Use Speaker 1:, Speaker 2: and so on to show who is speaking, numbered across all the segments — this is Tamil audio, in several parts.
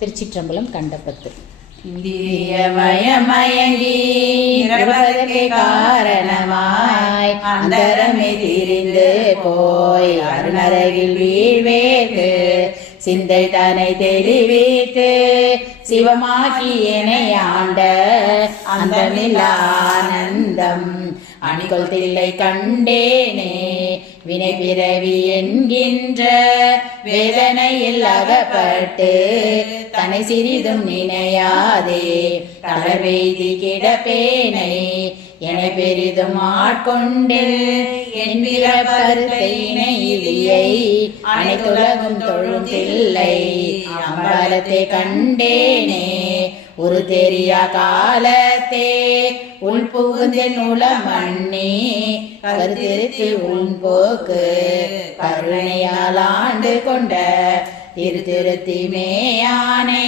Speaker 1: திருச்சிற்றம்பலம் கண்டபத்து.
Speaker 2: இந்திரியமயமயங்கி காரணமாய் அந்தரமே திரிந்து போய் அருணரகில் வீழ்வேற்கு சிந்தை தன்னை தெளிவித்து சிவமாக்கி என்னை ஆண்ட அந்தமில்லா ஆனந்தம். அணிகொள் தில்லை கண்டேனே வினை பிறவி என்கின்ற வேதனையில் அகப்பட்டு தன்னை சிறிதும் நினையாதே. தளர்வெய்தி கிடப்பேனை என பெரிதும் ஆட்கொண்டு என் பிறப்பருத்தை இணையிலியை அனைத்துலகும் தொழும் தில்லை அம்பலத்தை கண்டேனே. ஒரு தெரிய காலத்தே உள் புகுந்தென் உளமண்ணி கருத்திருத்தி உன் போக்கு கருணையால் ஆண்டு கொண்ட திருத்திருத்தி மேயானை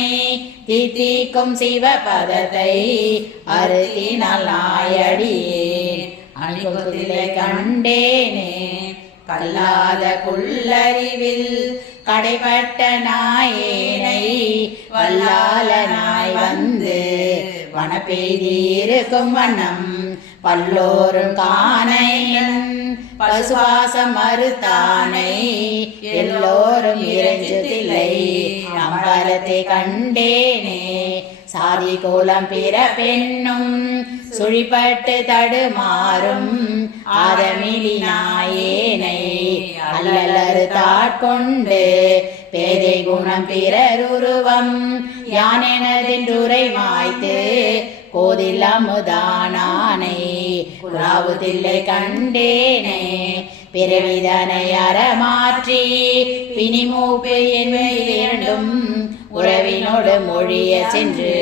Speaker 2: தித்திக்கும் சிவபதத்தை அருத்தினால் நாயடியே அணிகுதிலை கண்டேனே கல்லாத குள்ளறிவில் கடைபட்ட நாயேனை வல்லால நாய் வந்து வனப்பெய்தியிருக்கும் வண்ணம். பல்லோரும் காணையன் பசுவாசம் மறுத்தானை எல்லோரும் இறைஞ்சதில்லை. அம்பலத்தை கண்டேனே. சாதி கோலம் பிற பெண்ணும் சுழிப்பட்டு தடுமாறும் ஆரமிலி நாயேனை அல்லலறு தாட்கொண்டு பேதை குணம் பிறருருவம் யானெனதென்றுரை மாய்த்து கோதில் அமுதானானை குழாவுதில்லை கண்டேனே பிறவிதனை அறமாற்றி பிணிமூப்பு என்பை உறவினோடு மொழிய சென்று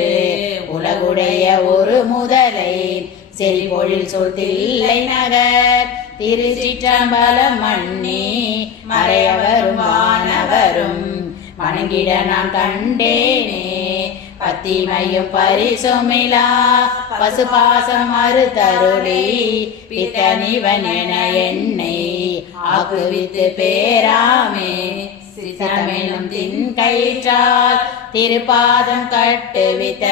Speaker 2: உலகுடைய ஒரு முதலை செறிபொழில் சொல்தில்லை நகர் திருச்சிற்றம்பலம் மண்ணி மறையவர் வணங்கிட நான் கண்டேனே. பத்திமையும் பரிசுமிலா பசுபாசம் மறுதருளி பித்தனிவன் என என்னை ஆக்குவித்து பேராமே. சித்தமெனும் தின்கயிற்றால் திருப்பாதம் கட்டுவித்த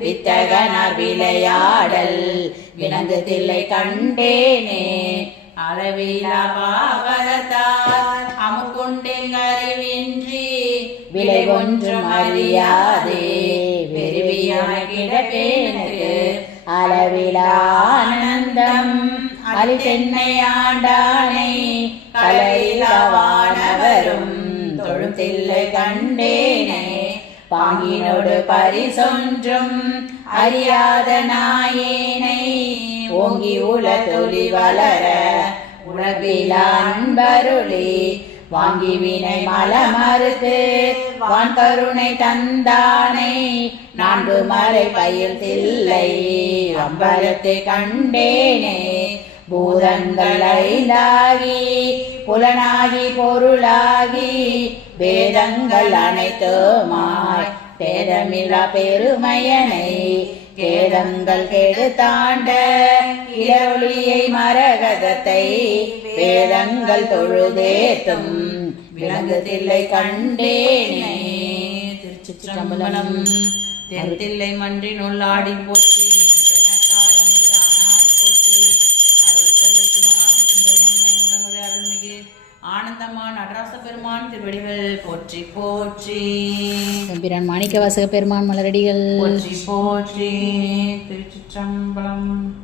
Speaker 2: வித்தகனார் விளையாடல் விளங்கு தில்லை கண்டேனே. அளவிலா பாவகத்தால் ஒன்றும் அறியாதே வெறுவியான கிடப்பேனுக்கு அளவிலா ஆனந்தம் அலி ஆண்டானை கலையிலவானவரும் தொழும் தில்லை கண்டேனே பாங்கினோடு பரிசொன்றும் அறியாத நாயேனை. ஓங்கி உல தொழி வளர உலகில அன்பருளி வாங்கி வினை மல மறுத்து வான் கருணை தந்தானை நான்கு மலை பயில் தில்லை அம்பலத்தை கண்டேனே பூதங்கள் ஐந்தாகி புலனாகி பொருளாகி வேதங்கள் அனைத்துமாய் பேதமில்லா பெருமையனை கேதங்கள் கெடு தாண்ட இடஒளியை மரகதத்தை வேதங்கள் தொழுதேத்தும். விளங்குதில்லை கண்டேனே. திருச்சிற்றம்பலம். தெருத்தில்லை மன்றின் உள்ளாடி போற்றி போற்றி போற்றி.
Speaker 1: எம்பிரான் மாணிக்க வாசக பெருமான் மலரடிகள்.
Speaker 2: போற்றி போற்றி. திருச்சிற்றம்பலம்.